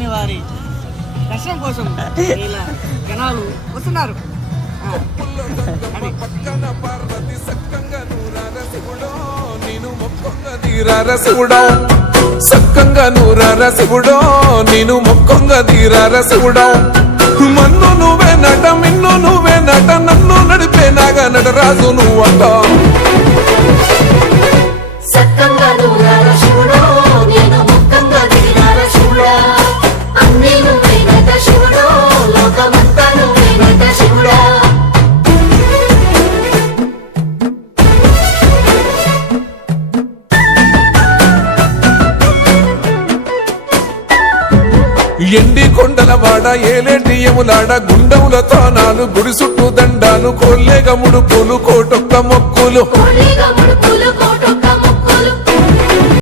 స్వామివారి దర్శనం కోసం ఇలా జనాలు వస్తున్నారు. సక్కంగా నూరార శివుడో నేను మొక్కంగా తీరార శివుడో మన్ను నువ్వే నట మిన్ను నువ్వే నట నన్ను నడిపే నాగా నటరాజు నువ్వంట. సక్కంగా నూరార శివుడో నేను మొక్కంగా తీరార శివుడా అన్నీ నువ్వే నట శివుడో లోకమంతా నువ్వే నట శివుడా. ఎండి కొండల వాడ ఏలేటి యములాడ గుండముల తానాలు గుడి చుట్టూ దండాలు కోల్లేగ ముడుపులు కోటొక్క మొక్కులు.